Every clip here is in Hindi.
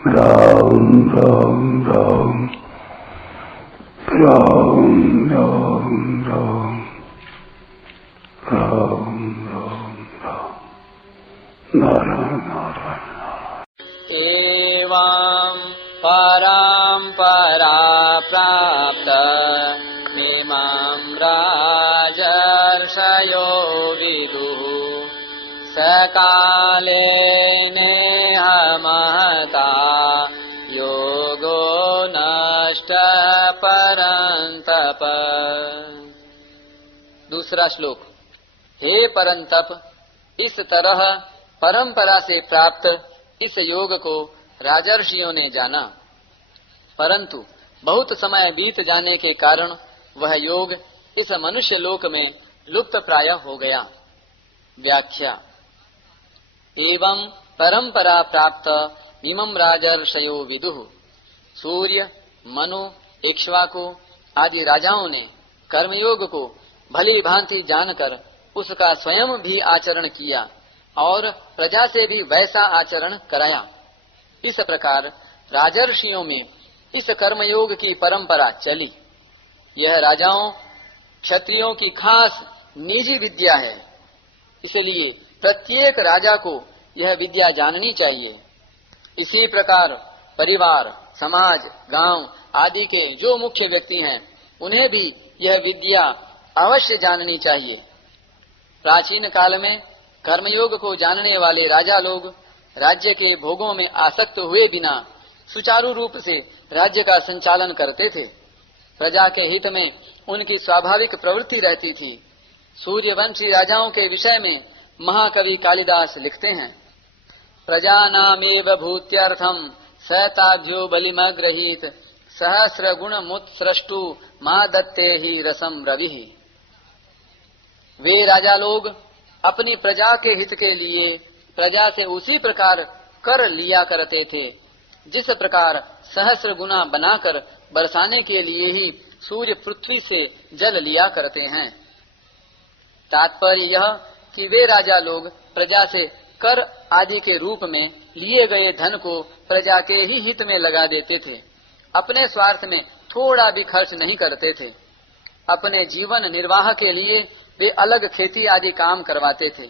राम राम राम राम राम राम राम राम राम नारायण नारायण। एवं परम्परा प्राप्त इमं राजर्षयो विदुः सकाले नेह महता योगो नष्ट परंतप। दूसरा श्लोक। हे परंतप, इस तरह परंपरा से प्राप्त इस योग को राजर्षियों ने जाना, परंतु बहुत समय बीत जाने के कारण वह योग इस मनुष्य लोक में लुप्त प्राय हो गया। व्याख्या। एवं परंपरा प्राप्त इमं राजर्षयो विदुः। सूर्य, मनु, इक्ष्वाकु आदि राजाओं ने कर्मयोग को भली भांति जानकर उसका स्वयं भी आचरण किया और प्रजा से भी वैसा आचरण कराया। इस प्रकार राजर्षियों में इस कर्मयोग की परंपरा चली। यह राजाओं क्षत्रियों की खास निजी विद्या है, इसलिए प्रत्येक राजा को यह विद्या जाननी चाहिए। इसी प्रकार परिवार, समाज, गांव आदि के जो मुख्य व्यक्ति हैं, उन्हें भी यह विद्या अवश्य जाननी चाहिए। प्राचीन काल में कर्मयोग को जानने वाले राजा लोग राज्य के भोगों में आसक्त हुए बिना सुचारू रूप से राज्य का संचालन करते थे। प्रजा के हित में उनकी स्वाभाविक प्रवृत्ति रहती थी। सूर्यवंशी राजाओं के विषय में महाकवि कालिदास लिखते हैं, प्रजानामेव भूत्यर्थम सताध्यो बलिमग्रहीत सहस्र गुण मुत्सृष्टु मा दत्ते ही रसम रविः। वे राजा लोग अपनी प्रजा के हित के लिए प्रजा से उसी प्रकार कर लिया करते थे जिस प्रकार सहस्र गुना बनाकर बरसाने के लिए ही सूर्य पृथ्वी से जल लिया करते हैं। तात्पर्य यह कि वे राजा लोग प्रजा से कर आदि के रूप में लिए गए धन को प्रजा के ही हित में लगा देते थे। अपने स्वार्थ में थोड़ा भी खर्च नहीं करते थे। अपने जीवन निर्वाह के लिए वे अलग खेती आदि काम करवाते थे।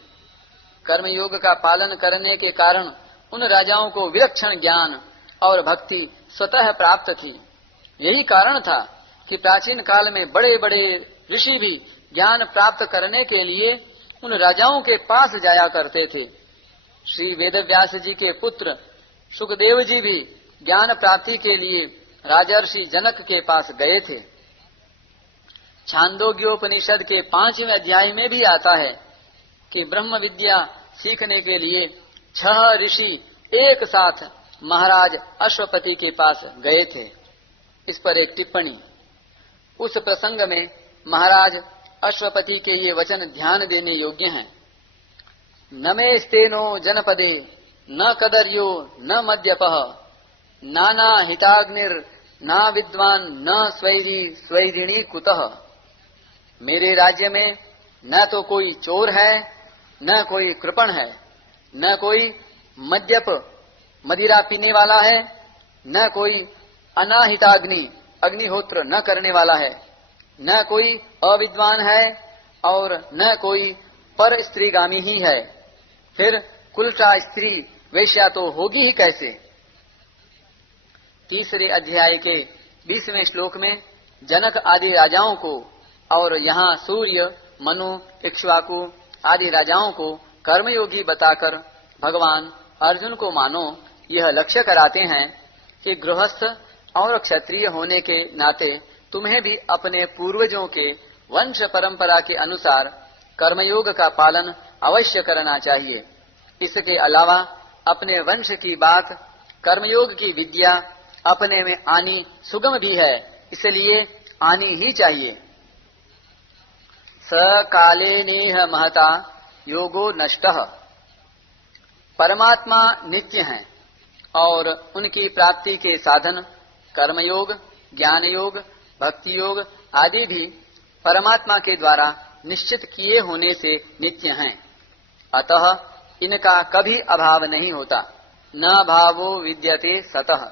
कर्मयोग का पालन करने के कारण उन राजाओं को विलक्षण ज्ञान और भक्ति स्वतः प्राप्त थी। यही कारण था कि प्राचीन काल में बड़े बड़े ऋषि भी ज्ञान प्राप्त करने के लिए उन राजाओं के पास जाया करते थे। श्री वेदव्यास जी के पुत्र सुखदेव जी भी ज्ञान प्राप्ति के लिए राजर्षि जनक के पास गए थे। छांदोग्योपनिषद के 5वें अध्याय में भी आता है कि ब्रह्म विद्या सीखने के लिए 6 ऋषि एक साथ महाराज अश्वपति के पास गए थे। इस पर एक टिप्पणी। उस प्रसंग में महाराज अश्वपति के ये वचन ध्यान देने योग्य हैं। न मे स्तेनो जनपदे न कदर्यो न मद्यपः नाना हिताग्निर न विद्वान न स्वैरी स्वैरिणी कुतः। मेरे राज्य में न तो कोई चोर है, न कोई कृपण है, न कोई मद्यप मदिरा पीने वाला है, न कोई अनाहिताग्नि अग्निहोत्र न करने वाला है, न कोई अविद्वान है और न कोई पर स्त्रीगामी ही है। फिर कुलटा स्त्री वेश्या तो होगी ही कैसे। 3 अध्याय के 20वें श्लोक में जनक आदि राजाओं को और यहाँ सूर्य, मनु, इक्ष्वाकु आदि राजाओं को कर्मयोगी बताकर भगवान अर्जुन को मानो यह लक्ष्य कराते हैं कि गृहस्थ और क्षत्रिय होने के नाते तुम्हें भी अपने पूर्वजों के वंश परंपरा के अनुसार कर्मयोग का पालन अवश्य करना चाहिए। इसके अलावा अपने वंश की बात, कर्मयोग की विद्या अपने में आनी सुगम भी है, इसलिए आनी ही चाहिए। स काले नेह महता योगो नष्टः। परमात्मा नित्य हैं और उनकी प्राप्ति के साधन कर्मयोग, ज्ञान योग, भक्ति योग आदि भी परमात्मा के द्वारा निश्चित किए होने से नित्य हैं। अतः इनका कभी अभाव नहीं होता। न भावो विद्यते सतः।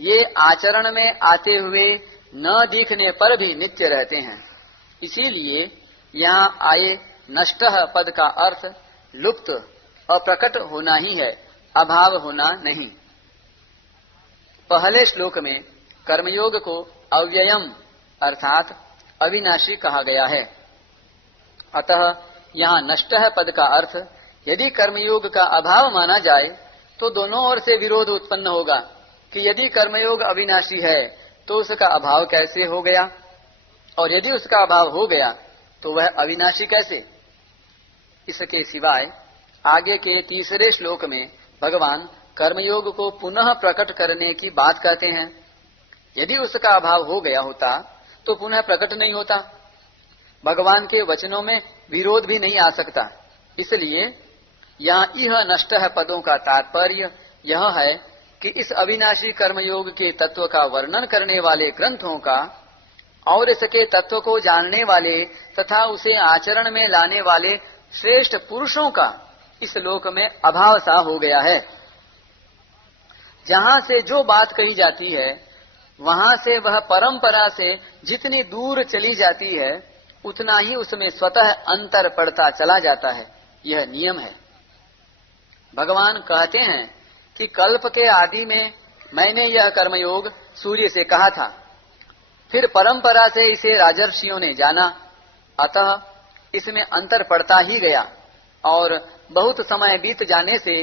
ये आचरण में आते हुए न दिखने पर भी नित्य रहते हैं। इसीलिए यहाँ आए नष्टः पद का अर्थ लुप्त अप्रकट होना ही है, अभाव होना नहीं। पहले श्लोक में कर्मयोग को अव्ययम अर्थात अविनाशी कहा गया है। अतः यहाँ नष्टः पद का अर्थ यदि कर्मयोग का अभाव माना जाए तो दोनों ओर से विरोध उत्पन्न होगा कि यदि कर्मयोग अविनाशी है तो उसका अभाव कैसे हो गया, और यदि उसका अभाव हो गया तो वह अविनाशी कैसे। इसके सिवाय आगे के तीसरे श्लोक में भगवान कर्मयोग को पुनः प्रकट करने की बात कहते हैं। यदि उसका अभाव हो गया होता तो पुनः प्रकट नहीं होता। भगवान के वचनों में विरोध भी नहीं आ सकता। इसलिए यहाँ यह नष्टः पदों का तात्पर्य यह है कि इस अविनाशी कर्मयोग के तत्व का वर्णन करने वाले ग्रंथों का और इसके तत्व को जानने वाले तथा उसे आचरण में लाने वाले श्रेष्ठ पुरुषों का इस लोक में अभाव सा हो गया है। जहाँ से जो बात कही जाती है वहाँ से वह परंपरा से जितनी दूर चली जाती है उतना ही उसमें स्वतः अंतर पड़ता चला जाता है। यह नियम है। भगवान कहते हैं कि कल्प के आदि में मैंने यह कर्मयोग सूर्य से कहा था, फिर परंपरा से इसे राजर्षियों ने जाना, अतः इसमें अंतर पड़ता ही गया और बहुत समय बीत जाने से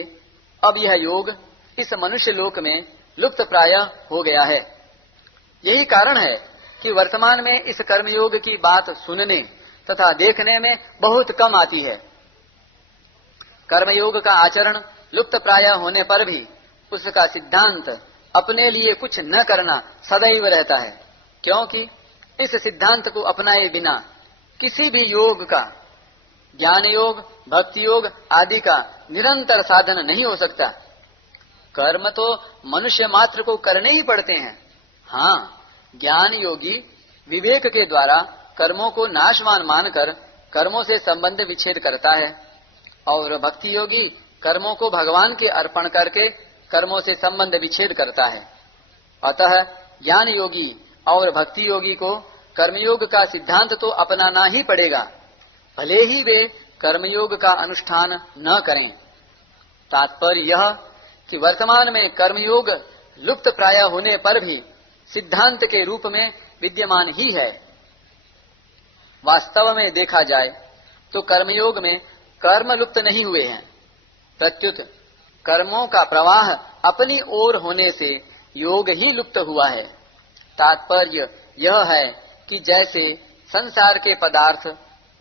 अब यह योग इस मनुष्य लोक में लुप्त प्राय हो गया है। यही कारण है कि वर्तमान में इस कर्मयोग की बात सुनने तथा देखने में बहुत कम आती है। कर्मयोग का आचरण लुप्त प्राय होने पर भी उसका सिद्धांत अपने लिए कुछ न करना सदैव रहता है, क्योंकि इस सिद्धांत को अपनाए बिना किसी भी योग का, ज्ञान योग, भक्ति योग आदि का निरंतर साधन नहीं हो सकता। कर्म तो मनुष्य मात्र को करने ही पड़ते हैं। हाँ, ज्ञान योगी विवेक के द्वारा कर्मों को नाशवान मानकर कर्मों से संबंध विच्छेद करता है, और भक्ति योगी कर्मों को भगवान के अर्पण करके कर्मों से संबंध विच्छेद करता है। अतः ज्ञान योगी और भक्ति योगी को कर्मयोग का सिद्धांत तो अपनाना ही पड़ेगा, भले ही वे कर्मयोग का अनुष्ठान न करें। तात्पर्य यह कि वर्तमान में कर्मयोग लुप्त प्राय होने पर भी सिद्धांत के रूप में विद्यमान ही है। वास्तव में देखा जाए तो कर्मयोग में कर्म लुप्त नहीं हुए हैं, प्रत्युत कर्मों का प्रवाह अपनी ओर होने से योग ही लुप्त हुआ है। तात्पर्य यह है कि जैसे संसार के पदार्थ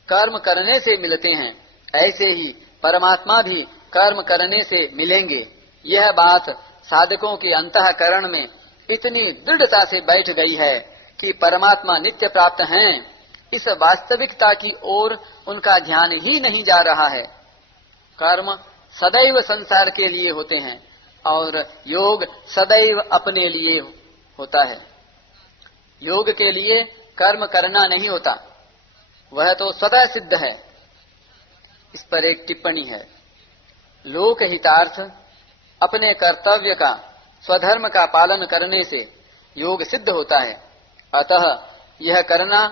कर्म करने से मिलते हैं, ऐसे ही परमात्मा भी कर्म करने से मिलेंगे। यह बात साधकों के अंतःकरण में इतनी दृढ़ता से बैठ गई है कि परमात्मा नित्य प्राप्त हैं, इस वास्तविकता की ओर उनका ध्यान ही नहीं जा रहा है। कर्म सदैव संसार के लिए होते हैं और योग सदैव अपने लिए होता है। योग के लिए कर्म करना नहीं होता, वह तो स्वतः सिद्ध है। इस पर एक टिप्पणी है। लोक हितार्थ अपने कर्तव्य का, स्वधर्म का पालन करने से योग सिद्ध होता है। अतः यह करना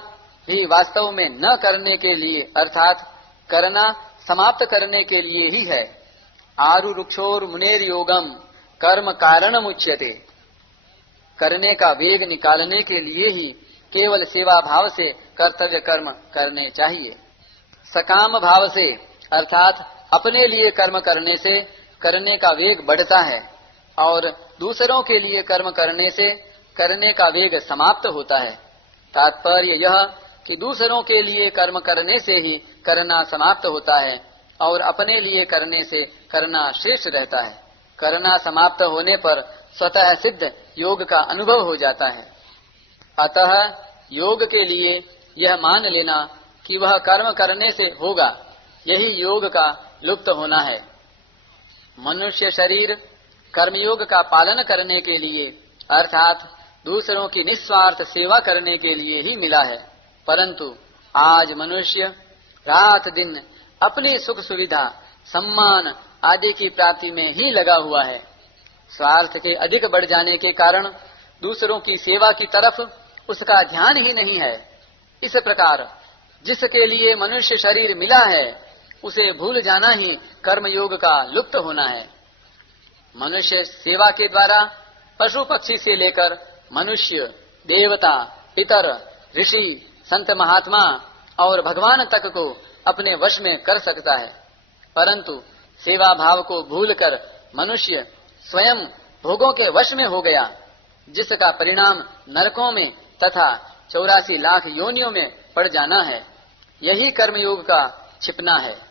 भी वास्तव में न करने के लिए अर्थात करना समाप्त करने के लिए ही है। आरुरुक्षोर मुनेर योगम कर्म कारणम उच्यते। करने का वेग निकालने के लिए ही केवल सेवा भाव से कर्तव्य कर्म करने चाहिए। सकाम भाव से अर्थात अपने लिए कर्म करने से करने का वेग बढ़ता है और दूसरों के लिए कर्म करने से करने का वेग समाप्त होता है। तात्पर्य यह कि दूसरों के लिए कर्म करने से ही करना समाप्त होता है और अपने लिए करने से करना शेष रहता है। करना समाप्त होने पर स्वतः सिद्ध योग का अनुभव हो जाता है। अतः योग के लिए यह मान लेना कि वह कर्म करने से होगा, यही योग का लुप्त होना है। मनुष्य शरीर कर्मयोग का पालन करने के लिए अर्थात दूसरों की निस्वार्थ सेवा करने के लिए ही मिला है, परंतु आज मनुष्य रात दिन अपनी सुख सुविधा सम्मान आदि की प्राप्ति में ही लगा हुआ है। स्वार्थ के अधिक बढ़ जाने के कारण दूसरों की सेवा की तरफ उसका ध्यान ही नहीं है। इस प्रकार जिसके लिए मनुष्य शरीर मिला है उसे भूल जाना ही कर्मयोग का लुप्त होना है। मनुष्य सेवा के द्वारा पशु पक्षी से लेकर मनुष्य, देवता, पितर, ऋषि, संत महात्मा और भगवान तक को अपने वश में कर सकता है, परंतु सेवा भाव को भूलकर मनुष्य स्वयं भोगों के वश में हो गया, जिसका परिणाम नरकों में तथा 84 लाख योनियों में पड़ जाना है। यही कर्मयोग का छिपना है।